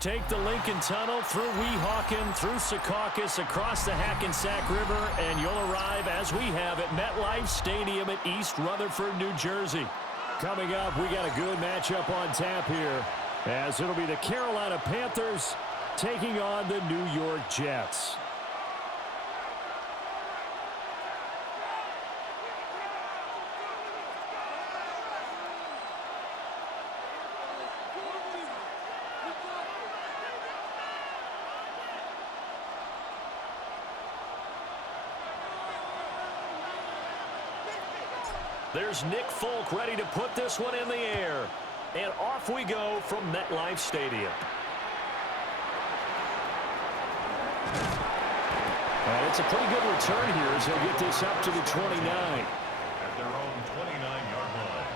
Take the Lincoln Tunnel through Weehawken, through Secaucus, across the Hackensack River, and you'll arrive, as we have, at MetLife Stadium at East Rutherford, New Jersey. Coming up, we got a good matchup on tap here, as it'll be the Carolina Panthers taking on the New York Jets. There's Nick Folk ready to put this one in the air. And off we go from MetLife Stadium. And it's a pretty good return here as he'll get this up to the 29. At their own 29-yard line.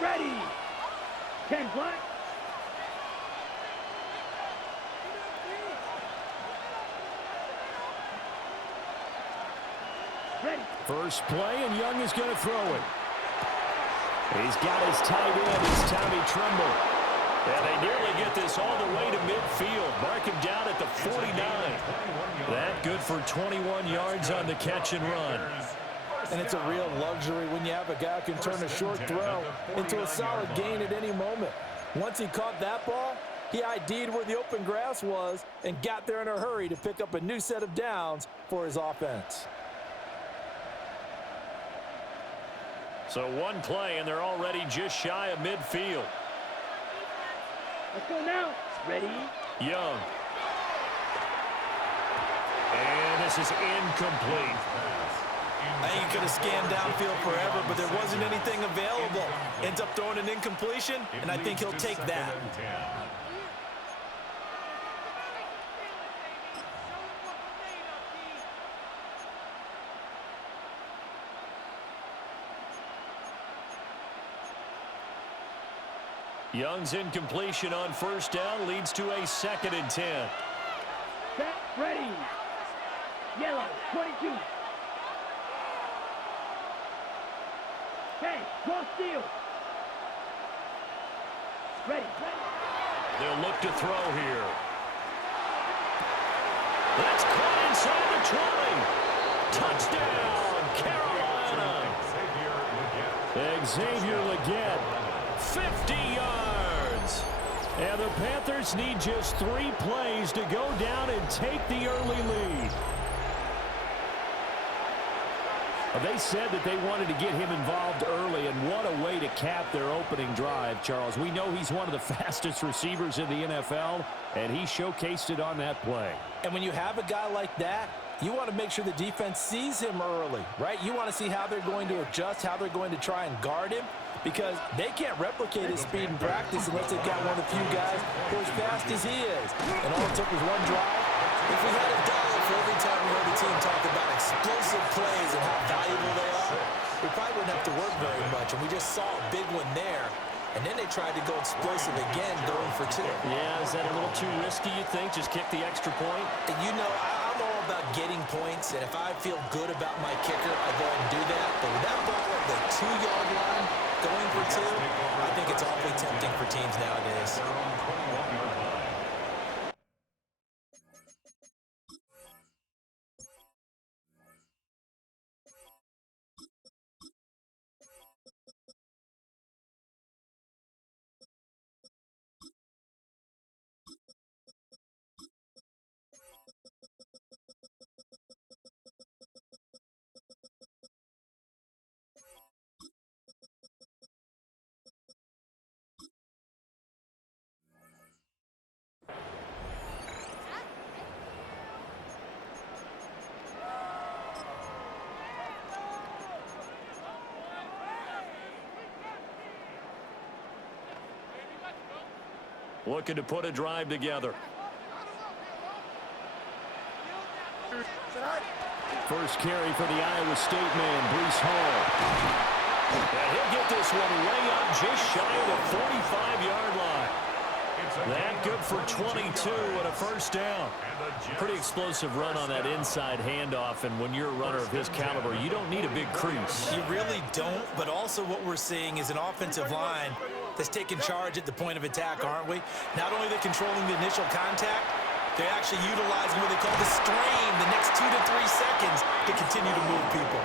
Ready. 10 black. Ready. First play, and Young is going to throw it. He's got his tight end. It's Tommy Tremble. And they nearly get this all the way to midfield. Mark him down at the 49. That good for 21 yards on the catch and run. And it's a real luxury when you have a guy who can turn a short throw into a solid gain at any moment. Once he caught that ball, he ID'd where the open grass was and got there in a hurry to pick up a new set of downs for his offense. So one play, and they're already just shy of midfield. Let's go now. Ready. Young. And this is incomplete. I think he could have scanned downfield forever, but there wasn't anything available. Ends up throwing an incompletion, and I think he'll take that. Young's incompletion on first down leads to a 2nd and 10. Set. Ready. Yellow. 22. Hey, cross field. Ready. They'll look to throw here. That's caught inside the 20. Touchdown, Carolina. Xavier Legette, 50 yards. And the Panthers need just 3 plays to go down and take the early lead. They said that they wanted to get him involved early, and what a way to cap their opening drive, Charles. We know he's one of the fastest receivers in the NFL, and he showcased it on that play. And when you have a guy like that, you want to make sure the defense sees him early, right? You want to see how they're going to adjust, how they're going to try and guard him, because they can't replicate his speed in practice unless they've got one of the few guys who are as fast as he is. And all it took was one drive. If we had $1 for every time we heard the team talk about explosive plays and how valuable they are, we probably wouldn't have to work very much. And we just saw a big one there. And then they tried to go explosive again, going for 2. Yeah, is that a little too risky, you think? Just kick the extra point? And you know, I'm all about getting points. And if I feel good about my kicker, I go ahead and do that. But with that ball at the 2-yard line going for 2, I think it's awfully tempting for teams nowadays. looking to put a drive together. First carry for the Iowa State man, Breece Hall. And he'll get this one way up just shy of the 45-yard line. That good for 22 and a first down. Pretty explosive run on that inside handoff, and when you're a runner of his caliber, you don't need a big crease. You really don't, but also what we're seeing is an offensive line that's taking charge at the point of attack, aren't we? Not only are they controlling the initial contact, they're actually utilizing what they call the strain the next 2 to 3 seconds to continue to move people.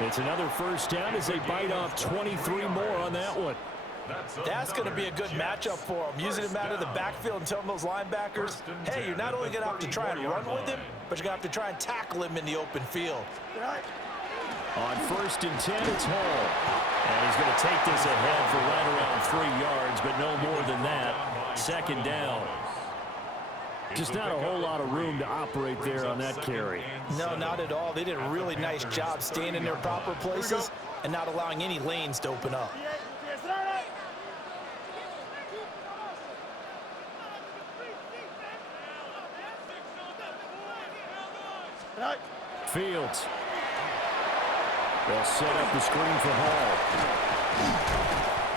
It's another first down as they bite off 23 more on that one. That's going to be a good matchup for them. Using him out of the backfield and telling those linebackers, hey, you're not only going to have to try and run with him, but you're going to have to try and tackle him in the open field. On 1st and 10, it's Hall. And he's going to take this ahead for right around 3 yards, but no more than that. 2nd down. Just not a whole lot of room to operate there on that carry. No, not at all. They did a really nice job staying in their proper places and not allowing any lanes to open up. Fields. They'll set up the screen for Hall.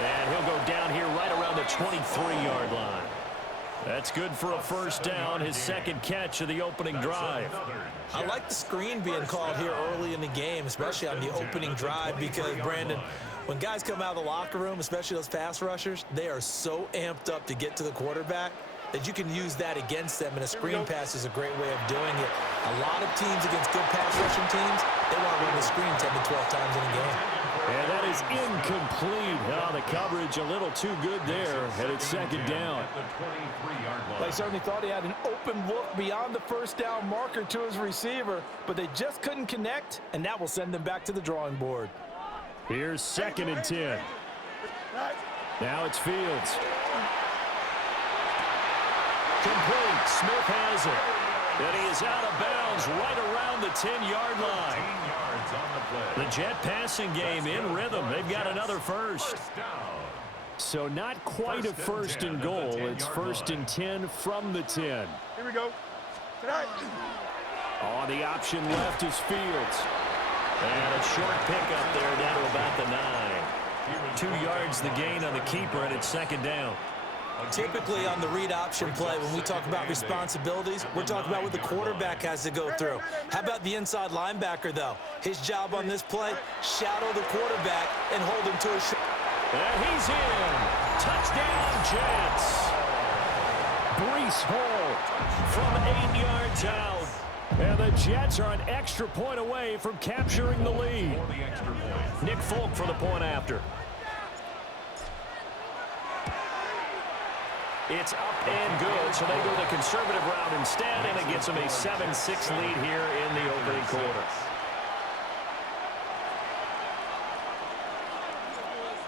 And he'll go down here right around the 23-yard line. That's good for a first down, his 2nd catch of the opening drive. I like the screen being called here early in the game, especially on the opening drive, because, Brandon, when guys come out of the locker room, especially those pass rushers, they are so amped up to get to the quarterback that you can use that against them, and a screen pass is a great way of doing it. A lot of teams against good pass rushing teams, they want to run the screen 10 to 12 times in a game. And that is incomplete. Oh, the coverage a little too good there, and it's 2nd down. They certainly thought he had an open look beyond the first down marker to his receiver, but they just couldn't connect, and that will send them back to the drawing board. Here's 2nd and 10. Now it's Fields. Complete. Smith has it. And he is out of bounds right around the 10-yard line. The Jet passing game in rhythm. They've got another first. So not quite a 1st and goal. It's 1st and 10 from the 10. Here we go. On the option left is Fields. And a short pickup there down to about the 9. 2 yards the gain on the keeper, and it's 2nd down. Typically on the read option play, when we talk about responsibilities, we're talking about what the quarterback has to go through. How about the inside linebacker, though? His job on this play, shadow the quarterback and hold him to a shot. And he's in. Touchdown, Jets. Breece Hall from 8 yards out. And the Jets are an extra point away from capturing the lead. Nick Folk for the point after. It's up and good, so they go the conservative route instead, and it gets them a 7-6 lead here in the opening quarter.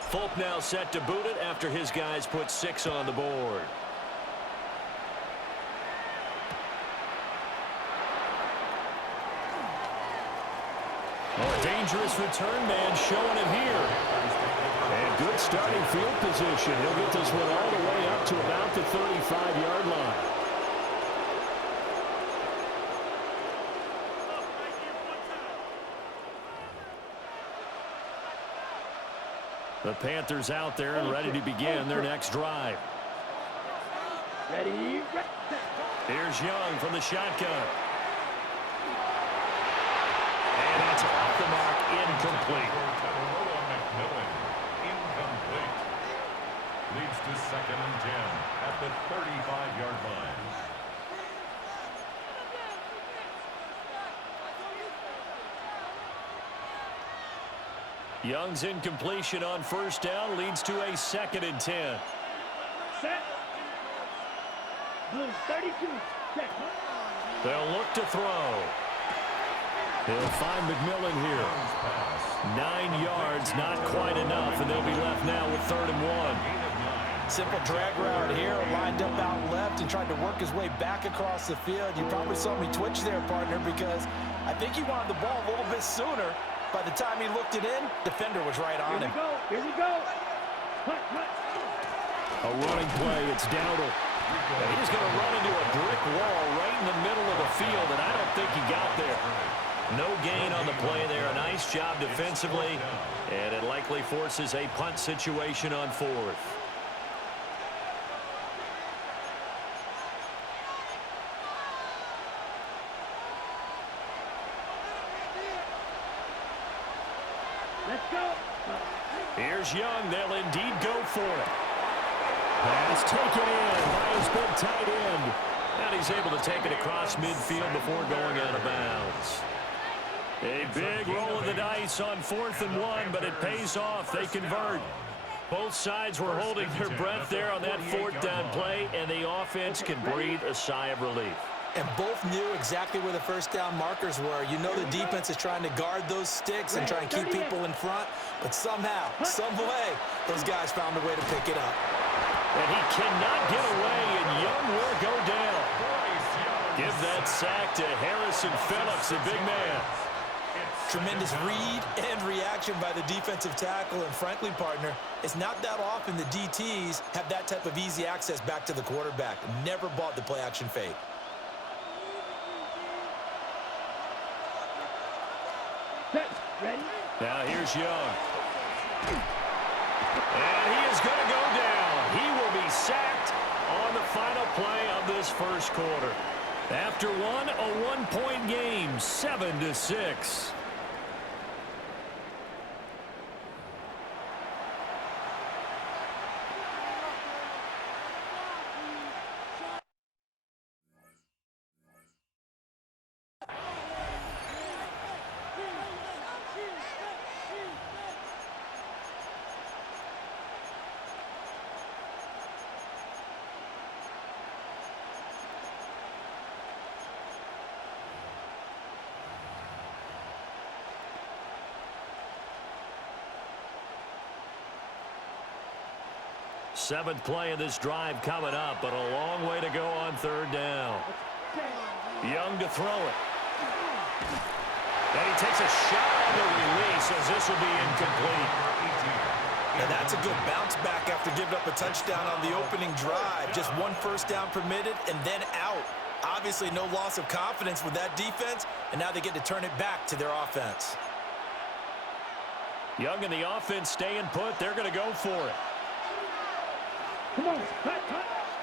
Folk now set to boot it after his guys put 6 on the board. Oh, a dangerous return man showing it here. And good starting field position. He'll get this one all the way up to about the 35-yard line. The Panthers out there and ready to begin their next drive. Ready. Here's Young from the shotgun. And it's off the mark, incomplete. Leads to 2nd and 10 at the 35-yard line. Young's incompletion on 1st down leads to a 2nd and 10. Set. Blue 32. Set. They'll look to throw. They'll find McMillan here. 9 yards, not quite enough, and they'll be left now with 3rd and 1. Simple drag route here, lined up out left and tried to work his way back across the field. You probably saw me twitch there, partner, because I think he wanted the ball a little bit sooner. By the time he looked it in, defender was right on him. Here we go. Here we go. Hut, hut. A running play, it's Dowdle. And he's going to run into a brick wall right in the middle of the field, and I don't think he got there. No gain on the play there. A nice job defensively, and it likely forces a punt situation on fourth. Let's go. Here's Young. They'll indeed go for it. Pass taken in by his big tight end. And he's able to take it across midfield before going out of bounds. A big roll of the dice on 4th and 1, but it pays off. They convert. Both sides were holding their breath there on that 4th down play, and the offense can breathe a sigh of relief. And both knew exactly where the first down markers were. You know the defense is trying to guard those sticks and try and keep people in front, but somehow, some way, those guys found a way to pick it up. And he cannot get away, and Young will go down. Give that sack to Harrison Phillips, the big man. Tremendous read and reaction by the defensive tackle, and frankly, partner, it's not that often the DTs have that type of easy access back to the quarterback. Never bought the play-action fake. Ready? Now here's Young. And he is going to go down. He will be sacked on the final play of this first quarter. After one, a one-point game, 7-6. Seventh play of this drive coming up, but a long way to go on 3rd down. Young to throw it. And he takes a shot on the release as this will be incomplete. And that's a good bounce back after giving up a touchdown on the opening drive. Just one first down permitted and then out. Obviously no loss of confidence with that defense, and now they get to turn it back to their offense. Young and the offense staying put. They're going to go for it. Come on, cut.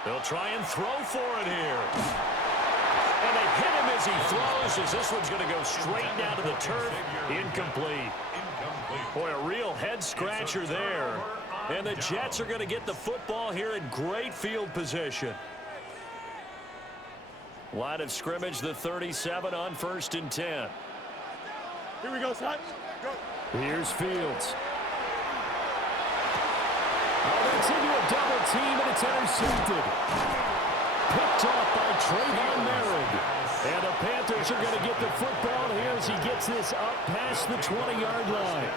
They'll try and throw for it here. And they hit him as he throws, as this one's going to go straight down to the turf. Incomplete. Boy, a real head-scratcher there. And the Jets are going to get the football here in great field position. Line of scrimmage, the 37 on 1st and 10. Here we go, son. Go. Here's Fields. Oh, that's into a double team, and it's intercepted. Picked off by Trayvon Merritt. And the Panthers are going to get the football here as he gets this up past the 20-yard line.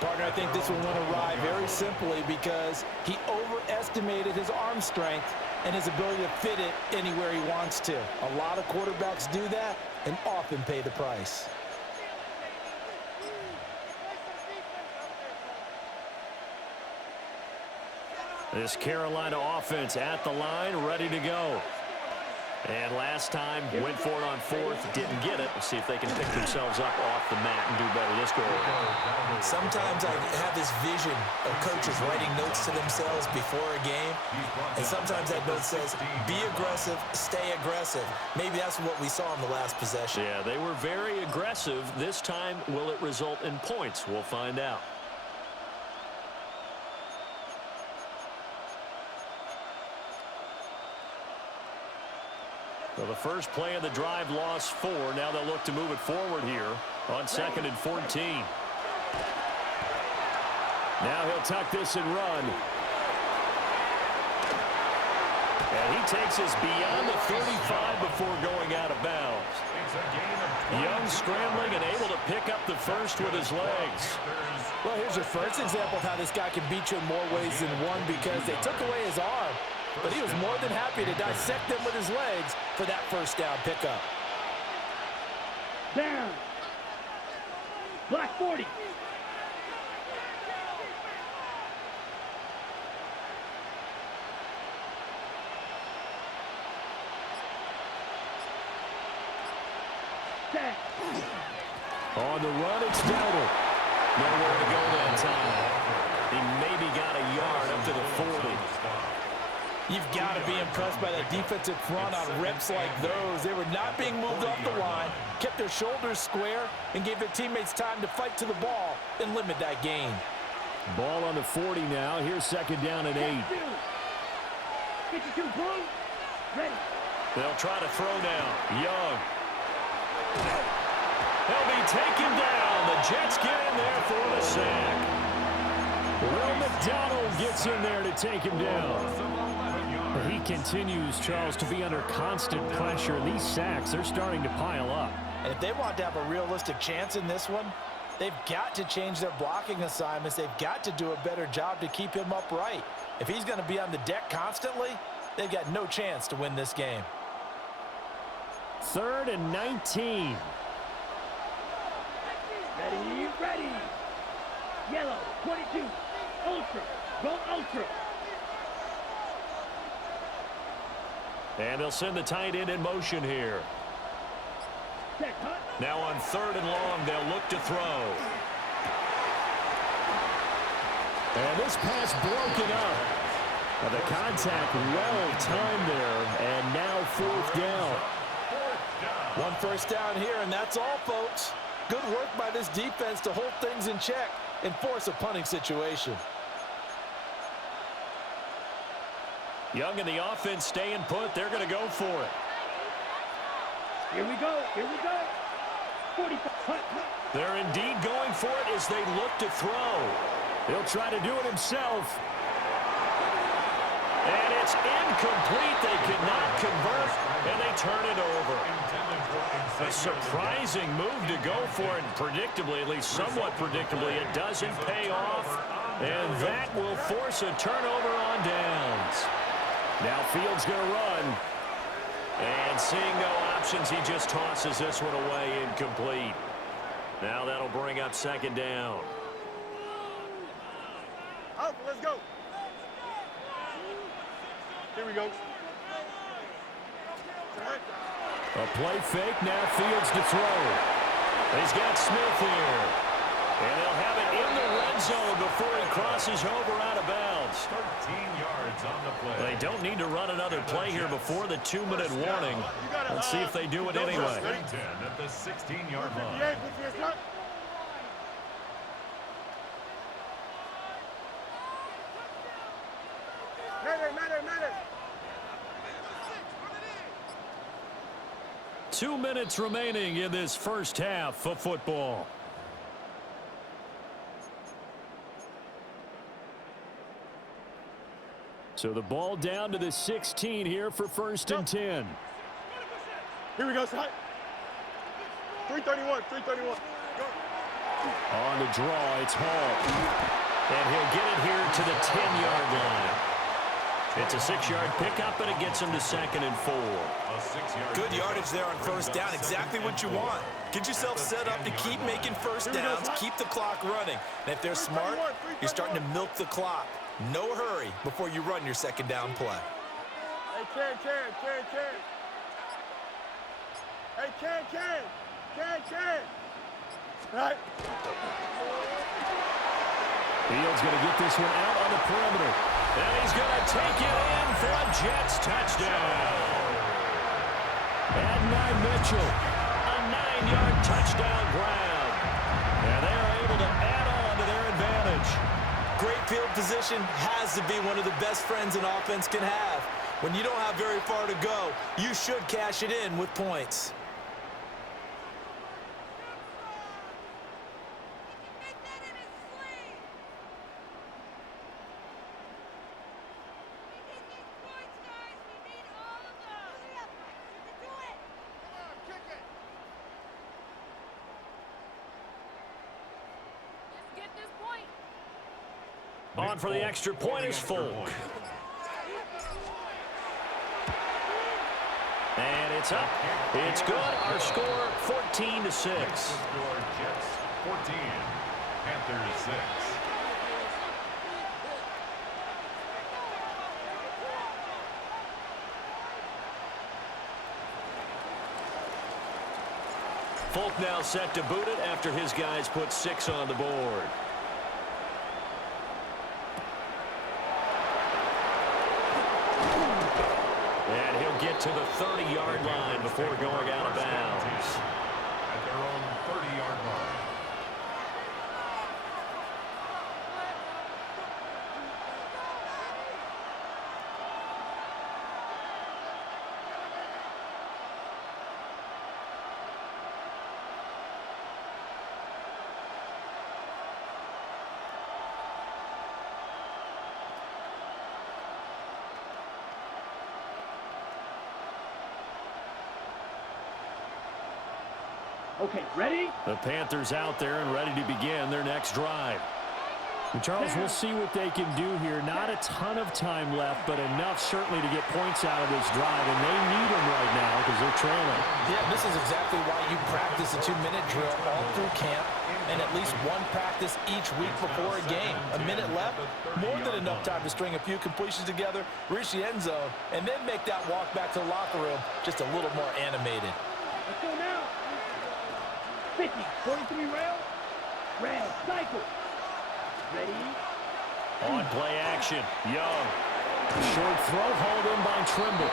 Partner, I think this one went awry very simply because he overestimated his arm strength and his ability to fit it anywhere he wants to. A lot of quarterbacks do that and often pay the price. This Carolina offense at the line, ready to go. And last time, went for it on 4th, didn't get it. We'll see if they can pick themselves up off the mat and do better this go around. Sometimes I have this vision of coaches writing notes to themselves before a game, and sometimes that note says, be aggressive, stay aggressive. Maybe that's what we saw in the last possession. Yeah, they were very aggressive. This time, will it result in points? We'll find out. So the first play of the drive lost 4. Now they'll look to move it forward here on 2nd and 14. Now he'll tuck this and run. And he takes us beyond the 35 before going out of bounds. Young scrambling and able to pick up the first with his legs. Well, here's your first example of how this guy can beat you in more ways than one, because they took away his arm, but he was more than happy to dissect them with his legs for that first down pickup. Down. Black 40. on the run, it's Dowdle. Nowhere to go that time. He maybe got a yard up to the 40. You've got to be impressed by that defensive front on reps like those. They were not being moved off the line, kept their shoulders square, and gave their teammates time to fight to the ball and limit that gain. Ball on the 40 now. Here's second down and 8. 52 boom. Ready. They'll try to throw now. Young. They'll be taken down. The Jets get in there for the sack. Will McDonald gets in there to take him down. He continues, Charles, to be under constant pressure. These sacks, they're starting to pile up. And if they want to have a realistic chance in this one, they've got to change their blocking assignments. They've got to do a better job to keep him upright. If he's going to be on the deck constantly, they've got no chance to win this game. 3rd and 19. Ready, ready. Yellow, 22. Ultra. Go ultra. And they'll send the tight end in motion here. Check, huh? Now on 3rd and long, they'll look to throw. And this pass broken up. The contact well timed there, and now 4th down. 1 first down here, and that's all, folks. Good work by this defense to hold things in check and force a punting situation. Young and the offense staying put. They're going to go for it. Here we go. Here we go. 45. They're indeed going for it as they look to throw. He'll try to do it himself. And it's incomplete. They cannot convert, and they turn it over. A surprising move to go for it, and predictably, at least somewhat predictably, it doesn't pay off. And that will force a turnover on downs. Now Fields going to run. And seeing no options, he just tosses this one away, incomplete. Now that'll bring up 2nd down. Up, let's go. Here we go. A play fake, now Fields to throw. He's got Smith here. And they'll have it in the red zone before he crosses over out of bounds. 13 yards on the play. They don't need to run another play here before the 2-minute warning. Let's see if they do it anyway. 10 at the 16-yard line. Matter. 2 minutes remaining in this first half of football. So the ball down to the 16 here for 1st and 10. Here we go, son. 331. Go. On the draw, it's Hall. And he'll get it here to the 10-yard line. It's a 6-yard pickup, and it gets him to 2nd and 4. Good yardage there on 1st down. Exactly what you want. Get yourself set up to keep making 1st downs, keep the clock running. And if they're smart, you're starting to milk the clock. No hurry before you run your 2nd down play. Hey, Ken. Hey, Ken. All right. Fields going to get this one out on the perimeter. And he's going to take it in for a Jets touchdown. Adonai Mitchell, a 9-yard touchdown grab. And they're able to add on to their advantage. Great field position has to be one of the best friends an offense can have. When you don't have very far to go, you should cash it in with points. On for the extra point is Folk. And it's up. It's good. Our score, 14-6. Jets 14, Panthers 6. Folk now set to boot it after his guys put 6 on the board. And he'll get to the 30-yard line before going out of bounds. At their own 30-yard line. Okay, ready? The Panthers out there and ready to begin their next drive. And Charles, we'll see what they can do here. Not a ton of time left, but enough certainly to get points out of this drive, and they need them right now because they're trailing. Yeah, this is exactly why you practice a 2-minute drill all through camp and at least one practice each week before a game. A minute left, more than enough time to string a few completions together, reach the end zone, and then make that walk back to the locker room just a little more animated. Let's go now. 50, 43 rail. Red, cycle. Ready? On play action, Young. Short throw hauled in by Trimble.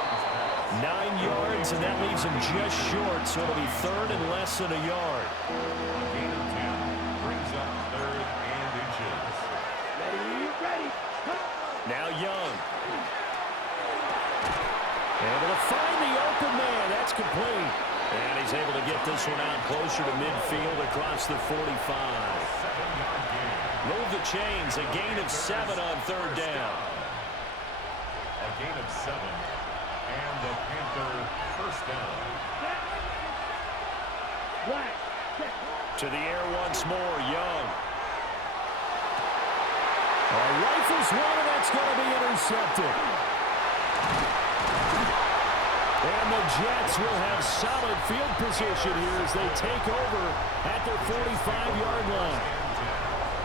9 yards, and that leaves him just short, so it'll be third and less than a yard. Gain of 10 brings up third and inches. Ready. Now Young. Able to find the open man. That's complete. And he's able to get this one out closer to midfield across the 45. 7-yard gain. Move the chains. A gain of 7 on third down. A gain of 7. And the Panther first down. Black. To the air once more, Young. Rifles one, and that's going to be intercepted. And the Jets will have solid field position here as they take over at their 45-yard line.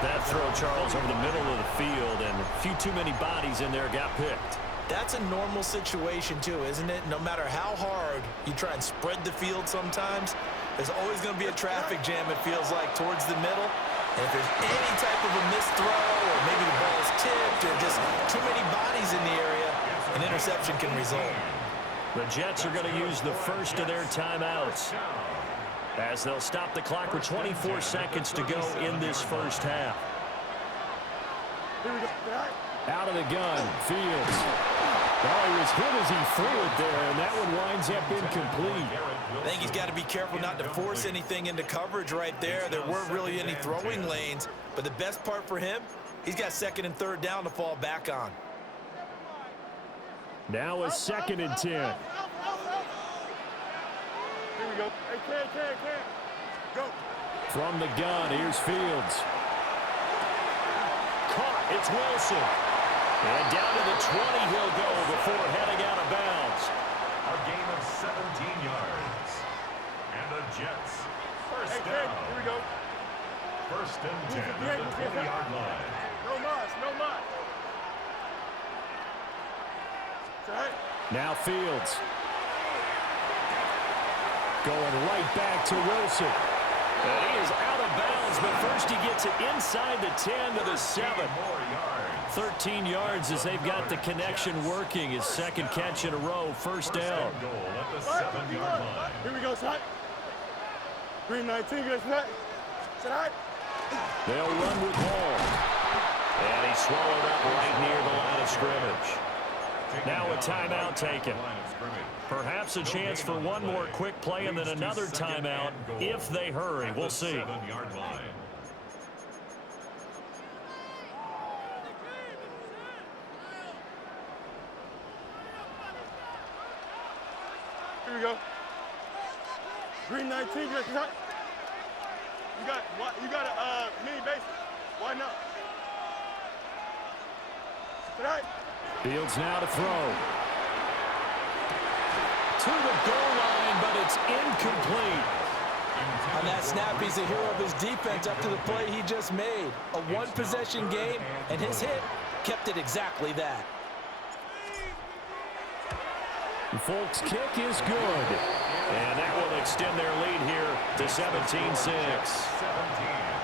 That throw, Charles, over the middle of the field, and a few too many bodies in there got picked. That's a normal situation, too, isn't it? No matter how hard you try and spread the field sometimes, there's always going to be a traffic jam, it feels like, towards the middle. And if there's any type of a missed throw, or maybe the ball is tipped, or just too many bodies in the area, an interception can result. The Jets are going to use the first of their timeouts as they'll stop the clock with 24 seconds to go in this first half. Out of the gun, Fields. Oh, he was hit as he threw it there, and that one winds up incomplete. I think he's got to be careful not to force anything into coverage right there. There weren't really any throwing lanes, but the best part for him, he's got second and third down to fall back on. Now a 2nd and 10. Here we go. Hey, Cam. Go. From the gun, here's Fields. Caught. It's Wilson. And down to the 20 he'll go before heading out of bounds. A gain of 17 yards. And the Jets first down. Here we go. First and 10 at the 20-yard line. No mas. Now Fields. Going right back to Wilson. And he is out of bounds, but first he gets it inside the 10 to the 7. More yards. 13 yards as they've got the connection working. His second catch in a row, first down. Goal at the 7-yard line. Here we go, Shot. Green 19, good Shot. Shot. They'll run with Hall. And he swallowed up right near the line of scrimmage. Now a timeout taken. Perhaps a chance for one more quick play and then another timeout if they hurry. We'll see. 7-yard line. Here we go. Green 19, good Shot. You got a mini base. Why not? Tonight. Fields now to throw. To the goal line, but it's incomplete. On that snap, he's a hero of his defense up to the play he just made. A one-possession game, and his hit kept it exactly that. The Folks' kick is good. And that will extend their lead here to 17-6.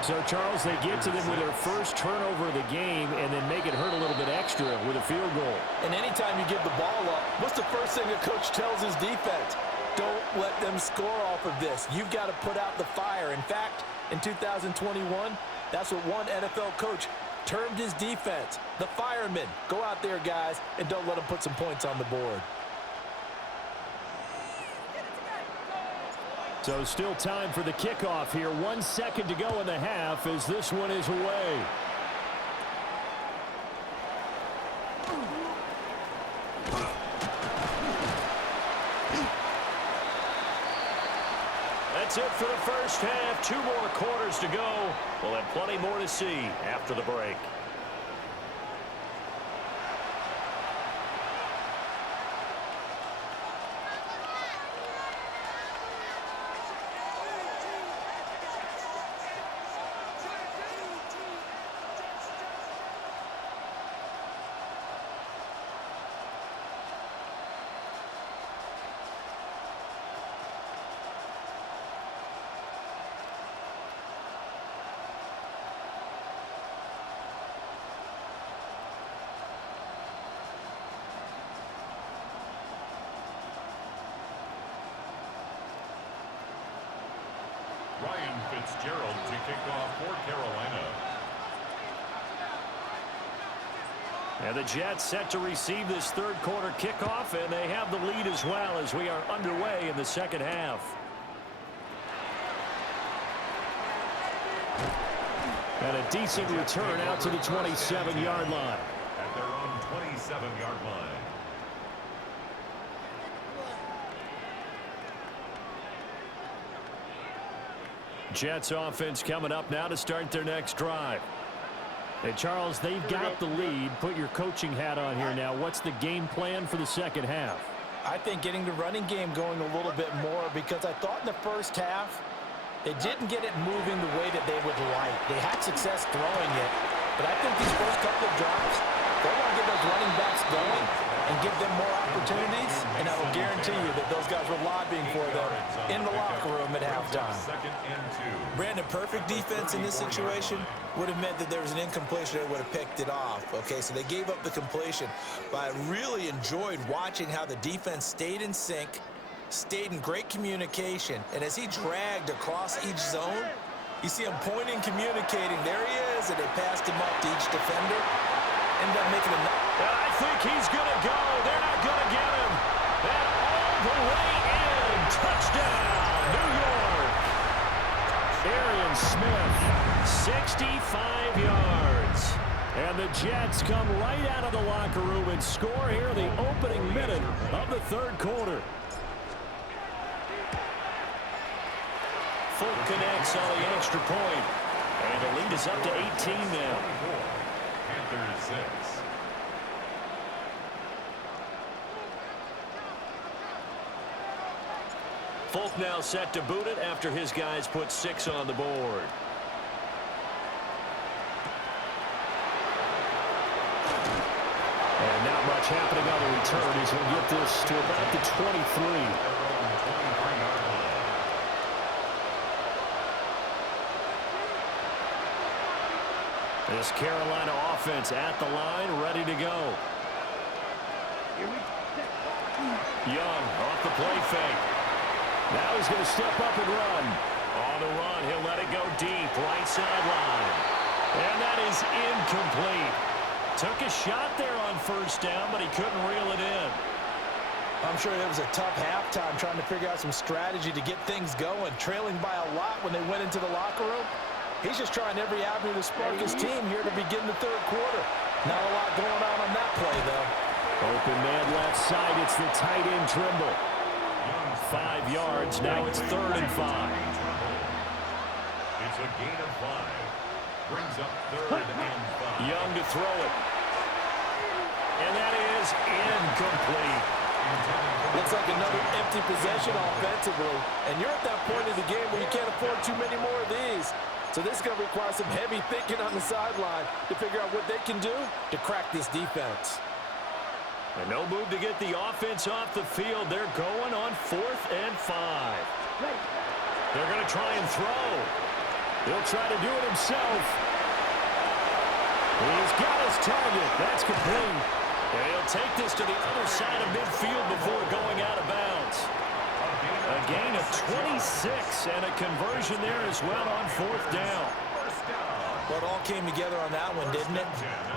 So, Charles, they get to them with their first turnover of the game and then make it hurt a little bit extra with a field goal. And anytime you give the ball up, what's the first thing a coach tells his defense? Don't let them score off of this. You've got to put out the fire. In fact, in 2021, that's what one NFL coach termed his defense, the firemen. Go out there, guys, and don't let them put some points on the board. So still time for the kickoff here. 1 second to go in the half as this one is away. That's it for the first half. 2 more quarters to go. We'll have plenty more to see after the break. Ryan Fitzgerald to kick off for Carolina. And the Jets set to receive this third quarter kickoff, and they have the lead as well as we are underway in the second half. And a decent return out to the 27-yard line. At their own 27-yard line. Jets offense coming up now to start their next drive. Hey, Charles, they've got the lead. Put your coaching hat on here now. What's the game plan for the second half? I think getting the running game going a little bit more, because I thought in the first half they didn't get it moving the way that they would like. They had success throwing it, but I think these first couple of drives, they want to get those running backs going and give them more opportunities, and I will guarantee you that those guys were lobbying for them in the locker room at halftime. Brandon, perfect defense in this situation would have meant that there was an incompletion that would have picked it off. Okay, so they gave up the completion, but I really enjoyed watching how the defense stayed in sync, stayed in great communication, and as he dragged across each zone, you see him pointing, communicating. There he is, and they passed him up to each defender. Ended up making him. I think he's going to go. They're not going to get him. And all the way in. Touchdown, New York. Arian Smith, 65 yards. And the Jets come right out of the locker room and score here the opening minute of the third quarter. Folk connects on the extra point. And the lead is up to 18 now. Panthers 6. Folk now set to boot it after his guys put 6 on the board. And not much happening on the return as we'll get this to about the 23. This Carolina offense at the line, ready to go. Young off the play fake. Now he's going to step up and run. On the run, he'll let it go deep, right sideline. And that is incomplete. Took a shot there on first down, but he couldn't reel it in. I'm sure it was a tough halftime trying to figure out some strategy to get things going. Trailing by a lot when they went into the locker room. He's just trying every avenue to spark his team here to begin the third quarter. Not a lot going on that play, though. Open man left side. It's the tight end Trimble. 5 yards. Now it's 3rd and 5. It's a gain of 5. Brings up 3rd and 5. Young to throw it. And that is incomplete. Looks like another empty possession offensively. And you're at that point in the game where you can't afford too many more of these. So this is going to require some heavy thinking on the sideline to figure out what they can do to crack this defense. And no move to get the offense off the field. They're going on 4th and 5. They're going to try and throw. He'll try to do it himself. He's got his target. That's complete. And he'll take this to the other side of midfield before going out of bounds. A gain of 26 and a conversion there as well on 4th down. Well, it all came together on that one, didn't it?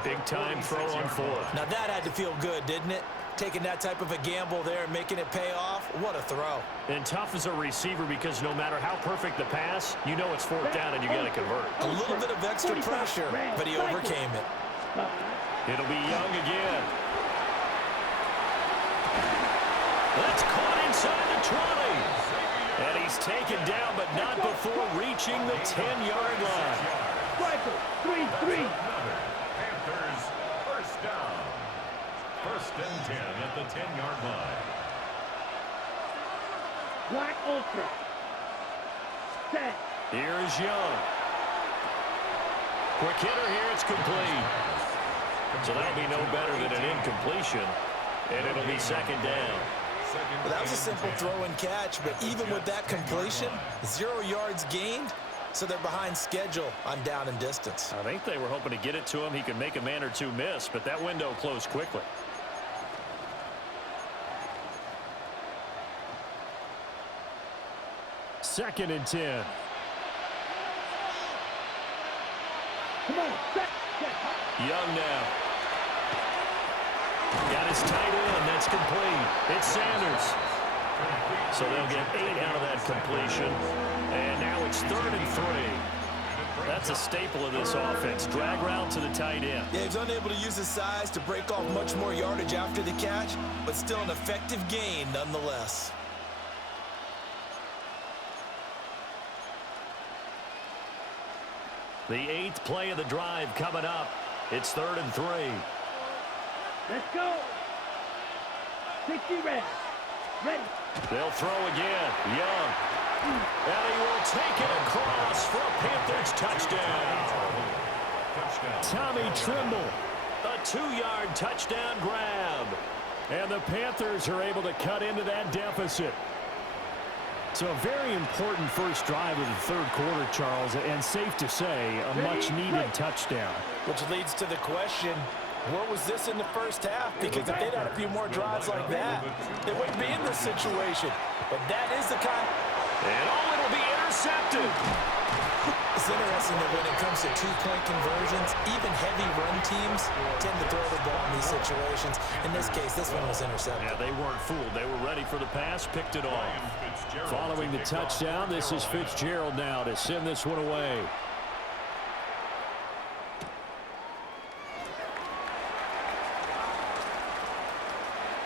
Big-time throw on 4th. Now, that had to feel good, didn't it? Taking that type of a gamble there and making it pay off. What a throw. And tough as a receiver because no matter how perfect the pass, you know it's 4th down and you got to convert. A little bit of extra pressure, but he overcame it. It'll be Young again. That's caught inside the 20. And he's taken down, but not before reaching the 10-yard line. 3-3. Panthers first down. 1st and 10 at the 10-yard line. Black Ultra. Set. Here's Young. Quick hitter here, it's complete. So that'll be no better than an incompletion, and it'll be 2nd down. Well, that was a simple throw and catch, but even with that completion, 0 yards gained, so they're behind schedule on down and distance. I think they were hoping to get it to him. He could make a man or two miss, but that window closed quickly. Second and 10. Come on, set. Young now. Got his tight end. That's complete. It's Sanders. So they'll get 8 out of that completion. And now it's 3rd and 3. That's a staple of this offense. Drag route to the tight end. Yeah, he's unable to use his size to break off much more yardage after the catch, but still an effective gain nonetheless. The 8th play of the drive coming up. It's 3rd and 3. Let's go. 60 red. Ready. They'll throw again. Young. And he will take it across for a Panthers touchdown. Tommy Trimble. A 2-yard touchdown grab. And the Panthers are able to cut into that deficit. So a very important first drive of the 3rd quarter, Charles, and safe to say, a much-needed touchdown. Which leads to the question, where was this in the first half? Because if they'd had a few more drives like that, they wouldn't be in this situation. But that is the kind. And it'll be intercepted. It's interesting that when it comes to 2-point conversions, even heavy run teams tend to throw the ball in these situations. In this case, this one was intercepted. Yeah, they weren't fooled. They were ready for the pass, picked it off. Following the touchdown, this is Fitzgerald now to send this one away.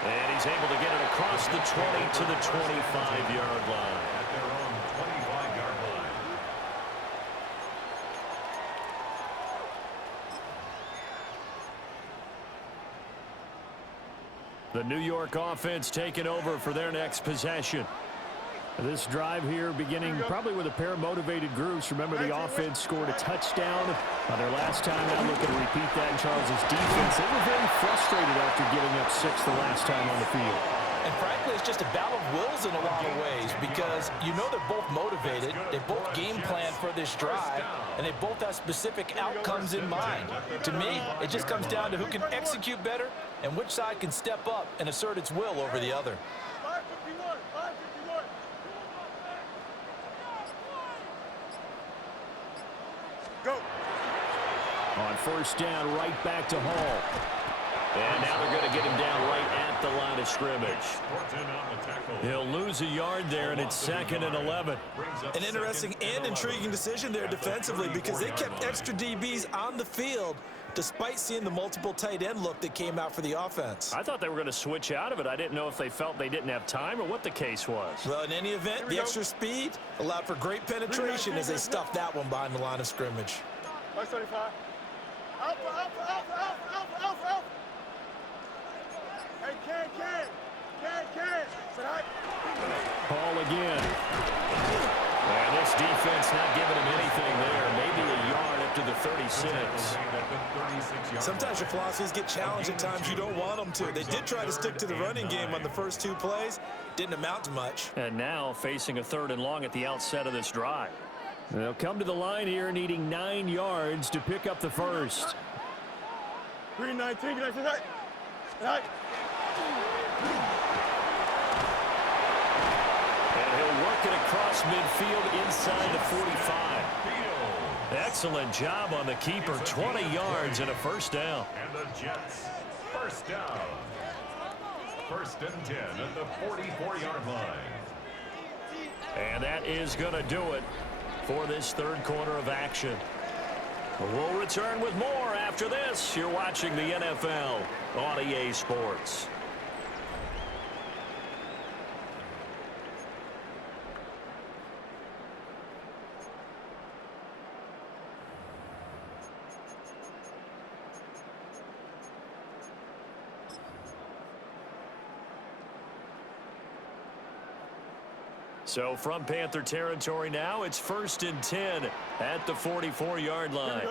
And he's able to get it across the 20 to the 25-yard line. At their own 25-yard line. The New York offense taking over for their next possession. This drive here beginning probably with a pair of motivated groups. Remember, the offense scored a touchdown on their last time out. Looking to repeat that in Charles's defense. They were very frustrated after giving up 6 the last time on the field. And frankly, it's just a battle of wills in a lot of ways because you know they're both motivated. They both game plan for this drive, and they both have specific outcomes in mind. To me, it just comes down to who can execute better and which side can step up and assert its will over the other. Go. On first down, right back to Hall. And now they're going to get him down right at the line of scrimmage. He'll lose a yard there, and it's 2nd and 11. An interesting and intriguing decision there defensively because they kept extra DBs on the field despite seeing the multiple tight end look that came out for the offense. I thought they were going to switch out of it. I didn't know if they felt they didn't have time or what the case was. Well, in any event, the extra speed allowed for great penetration as they stuffed that one behind the line of scrimmage. 35. Alpha. Hey, Ken. Hall again. And this defense not giving him anything there. Maybe a yard at up to the 36. Sometimes your philosophies get challenged at times you don't want them to. They did try to stick to the running game on the first 2 plays. Didn't amount to much. And now facing a 3rd and long at the outset of this drive. They'll come to the line here needing 9 yards to pick up the first. Green 19, get that. Right. And he'll work it across midfield inside the 45. Excellent job on the keeper. 20 yards and a first down. And the Jets, first down. 1st and 10 at the 44-yard line. And that is going to do it for this 3rd quarter of action. We'll return with more after this. You're watching the NFL on EA Sports. So from Panther territory now, it's 1st and 10 at the 44-yard line.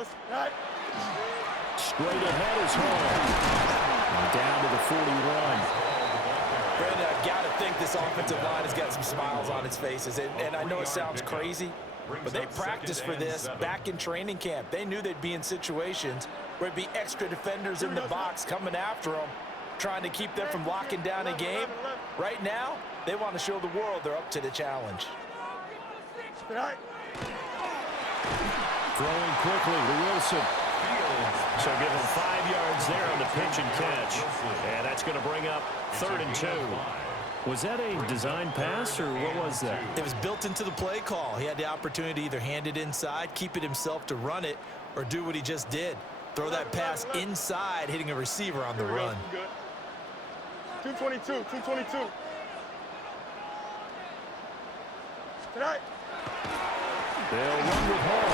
Straight ahead is home. And down to the 41. Brandon, I've got to think this offensive line has got some smiles on its faces. And I know it sounds crazy, but they practiced for this back in training camp. They knew they'd be in situations where it'd be extra defenders in the box coming after them, trying to keep them from locking down a game. Right now, they want to show the world they're up to the challenge. Throwing quickly to Wilson. So give him 5 yards there on the pitch and catch. And that's going to bring up 3rd and 2. Was that a design pass, or what was that? It was built into the play call. He had the opportunity to either hand it inside, keep it himself to run it, or do what he just did. Throw that pass inside, hitting a receiver on the run. 222, 222. Tonight. They'll run with Hall.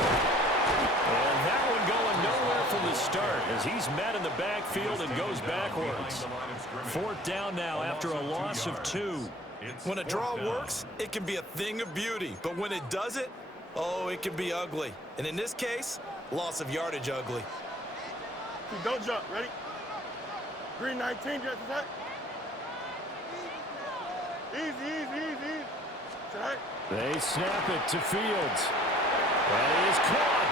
And that one going nowhere from the start as he's met in the backfield and goes backwards. 4th down now after a loss of 2. When a draw works, it can be a thing of beauty. But when it doesn't, oh, it can be ugly. And in this case, loss of yardage ugly. Don't jump. Ready? Green 19, just attack. Easy. Tonight. They snap it to Fields. And he is caught.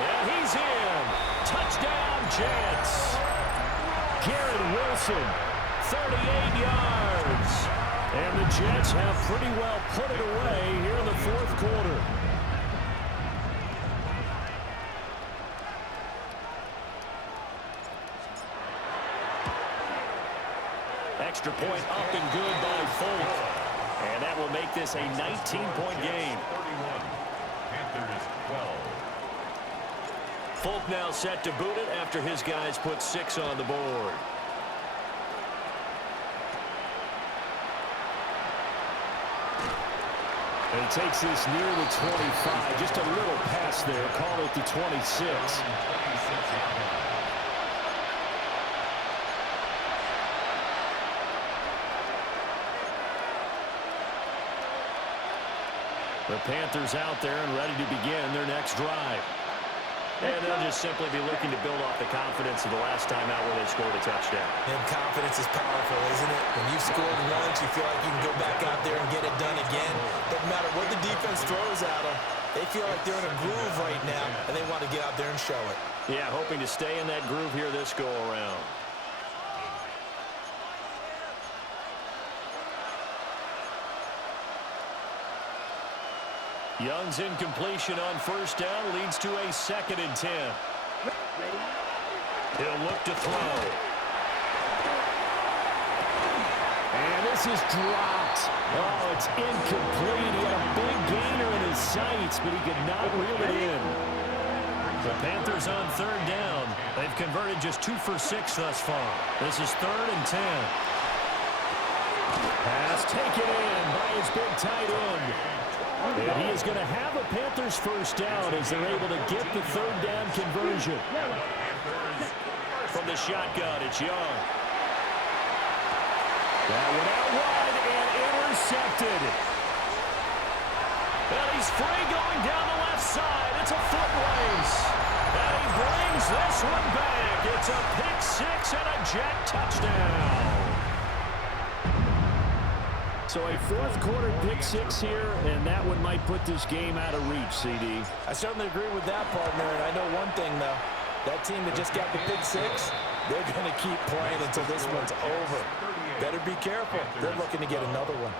And he's in. Touchdown, Jets. Garrett Wilson, 38 yards. and the Jets have pretty well put it away here in the 4th quarter. Extra point up and good by Folk. And that will make this a 19-point game. 31. Panthers 12. Folk now set to boot it after his guys put 6 on the board. And he takes this near the 25. Just a little pass there. Call it the 26. The Panthers out there and ready to begin their next drive. And they'll just simply be looking to build off the confidence of the last time out where they scored a touchdown. And confidence is powerful, isn't it? When you've scored once, you feel like you can go back out there and get it done again. Doesn't matter what the defense throws at them. They feel like they're in a groove right now, and they want to get out there and show it. Yeah, hoping to stay in that groove here this go-around. Young's incompletion on first down leads to a 2nd and 10. He'll look to throw. And this is dropped. Oh, it's incomplete. He had a big gainer in his sights, but he could not reel it in. The Panthers on 3rd down. They've converted just 2 for 6 thus far. This is 3rd and 10. Pass taken in by his big tight end. And he is going to have a Panthers first down as they're able to get the 3rd down conversion. From the shotgun, it's Young. That one out wide and intercepted. And he's free going down the left side. It's a foot race. And he brings this one back. It's a pick six and a jet touchdown. So a fourth quarter pick six here, and that one might put this game out of reach, CD. I certainly agree with that, partner. And I know one thing, though. That team that just got the pick six, they're going to keep playing until this one's over. Better be careful. They're looking to get another one.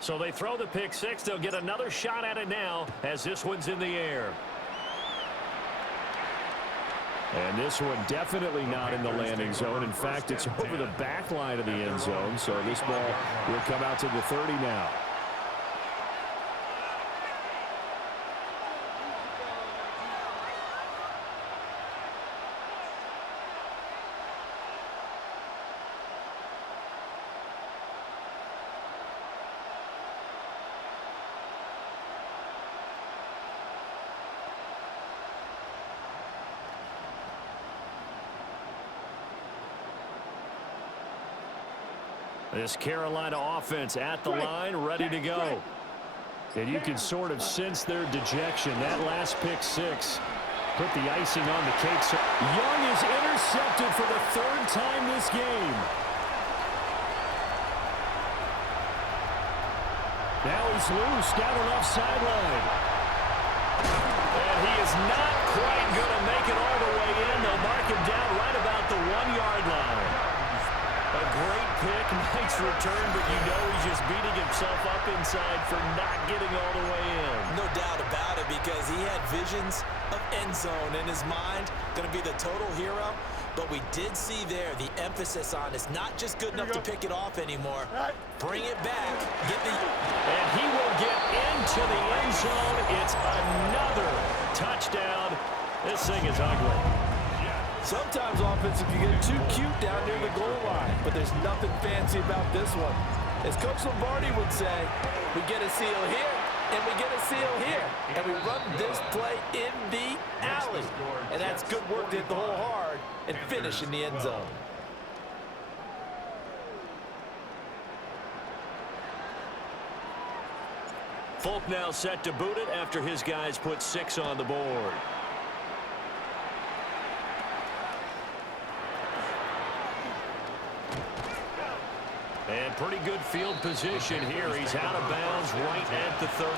So they throw the pick six. They'll get another shot at it now as this one's in the air. And this one definitely not in the landing zone. In fact, it's over the back line of the end zone. So this ball will come out to the 30 now. This Carolina offense at the line, ready to go. And you can sort of sense their dejection. That last pick six put the icing on the cake. So Young is intercepted for the third time this game. Now he's loose, down the left sideline. And he is not quite going to make it all the way in. They'll mark him down right about the 1 yard line. A great pick, nice return, but you know he's just beating himself up inside for not getting all the way in. No doubt about it, because he had visions of end zone in his mind, going to be the total hero. But we did see there the emphasis on it's not just good enough to pick it off anymore. Bring it back. And he will get into the end zone. It's another touchdown. This thing is ugly. Sometimes offensive can get too cute down near the goal line, but there's nothing fancy about this one. As Coach Lombardi would say, we get a seal here, and we get a seal here, and we run this play in the alley. And that's good work to hit the hole hard and finish in the end zone. Folk now set to boot it after his guys put 6 on the board. And pretty good field position here. He's out of bounds right at the 35.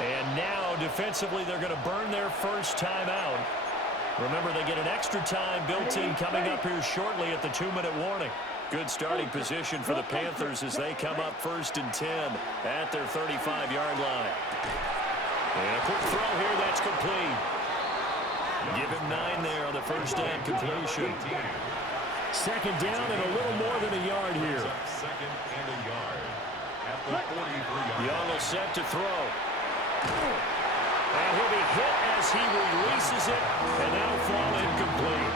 And now, defensively, they're going to burn their first time out. Remember, they get an extra time built in coming up here shortly at the 2-minute warning. Good starting position for the Panthers as they come up 1st and 10 at their 35-yard line. And a quick throw here, that's complete. Give him 9 there on the first down completion. Second down and a little more than a yard here. Second and a yard at the 43-yard. Young will set to throw. And he'll be hit as he releases it, and that'll fall incomplete.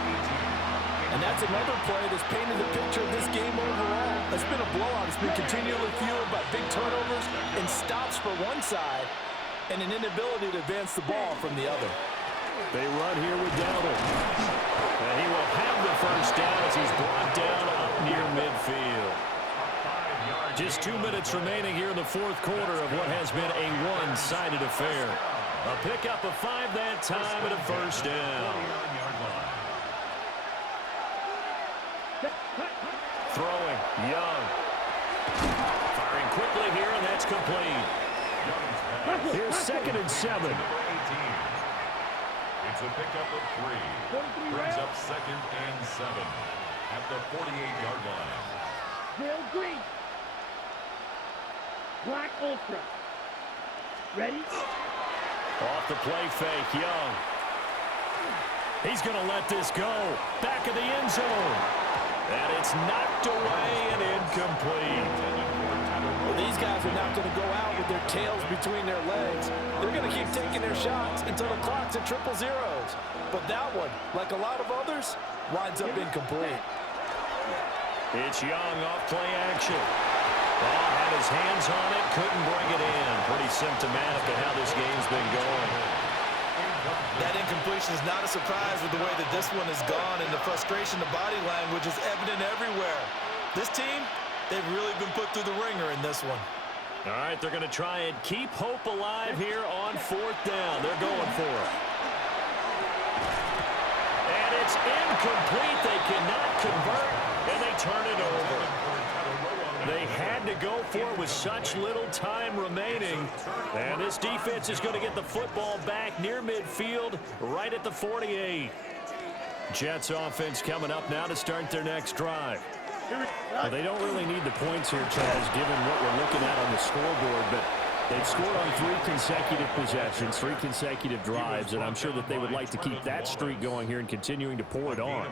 And that's another play that's painted the picture of this game overall. It's been a blowout. It's been continually fueled by big turnovers and stops for one side and an inability to advance the ball from the other. They run here with Dowdle. And he will have the first down as he's brought down up near midfield. Just 2 minutes remaining here in the fourth quarter of what has been a one-sided affair. A pickup of 5 that time and a first down. Throwing, Young. Firing quickly here, and that's complete. Here's 2nd and 7. It's a pickup of 3. Brings up 2nd and 7 at the 48-yard line. Bill Green. Black Ultra. Ready? Off the play fake, Young. He's going to let this go. Back of the end zone. And it's knocked away and incomplete. Well, these guys are not going to go out with their tails between their legs. They're going to keep taking their shots until the clock's at 000. But that one, like a lot of others, winds up incomplete. It's Young off play action. Oh, had his hands on it, couldn't bring it in. Pretty symptomatic of how this game's been going. That incompletion is not a surprise with the way that this one has gone, and the frustration, the body language is evident everywhere. This team, they've really been put through the ringer in this one. All right, they're going to try and keep hope alive here on 4th down. They're going for it. And it's incomplete. They cannot convert, and they turn it over. They had to go for it with such little time remaining. And this defense is going to get the football back near midfield, right at the 48. Jets offense coming up now to start their next drive. Well, they don't really need the points here, Chaz, given what we're looking at on the scoreboard, but they've scored on 3 consecutive possessions, 3 consecutive drives, and I'm sure that they would like to keep that streak going here and continuing to pour it on.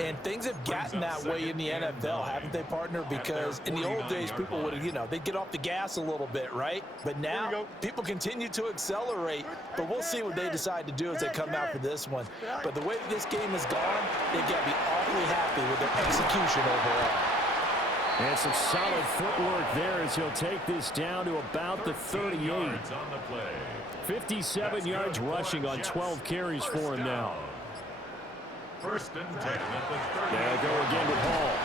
And things have gotten that way in the NFL, haven't they, partner? Because in the old days, people would, they'd get off the gas a little bit, right? But now, people continue to accelerate, but we'll see what they decide to do as they come out for this one. But the way that this game has gone, they've got to be awfully happy with their execution overall. And some solid footwork there as he'll take this down to about the 38. 57 yards rushing on 12 carries for him now. 1st and 10 at the 30. They'll go again with Hall.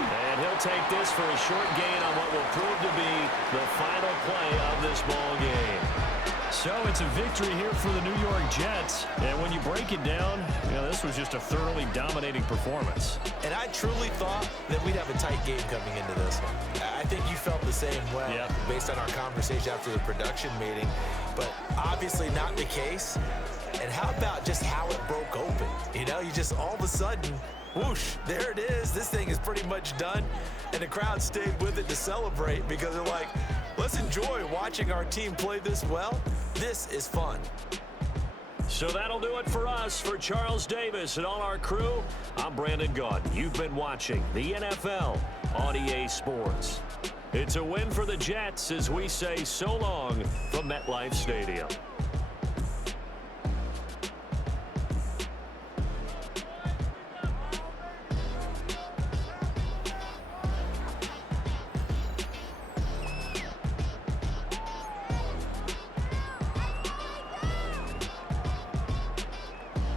And he'll take this for a short gain on what will prove to be the final play of this ball game. So it's a victory here for the New York Jets. And when you break it down, this was just a thoroughly dominating performance. And I truly thought that we'd have a tight game coming into this one. I think you felt the same way based on our conversation after the production meeting. But obviously not the case. And how about just how it broke open? You just all of a sudden, whoosh, there it is. This thing is pretty much done. And the crowd stayed with it to celebrate because they're like, let's enjoy watching our team play this well. This is fun. So that'll do it for us. For Charles Davis and all our crew, I'm Brandon Gaudin. You've been watching the NFL on EA Sports. It's a win for the Jets as we say so long from MetLife Stadium.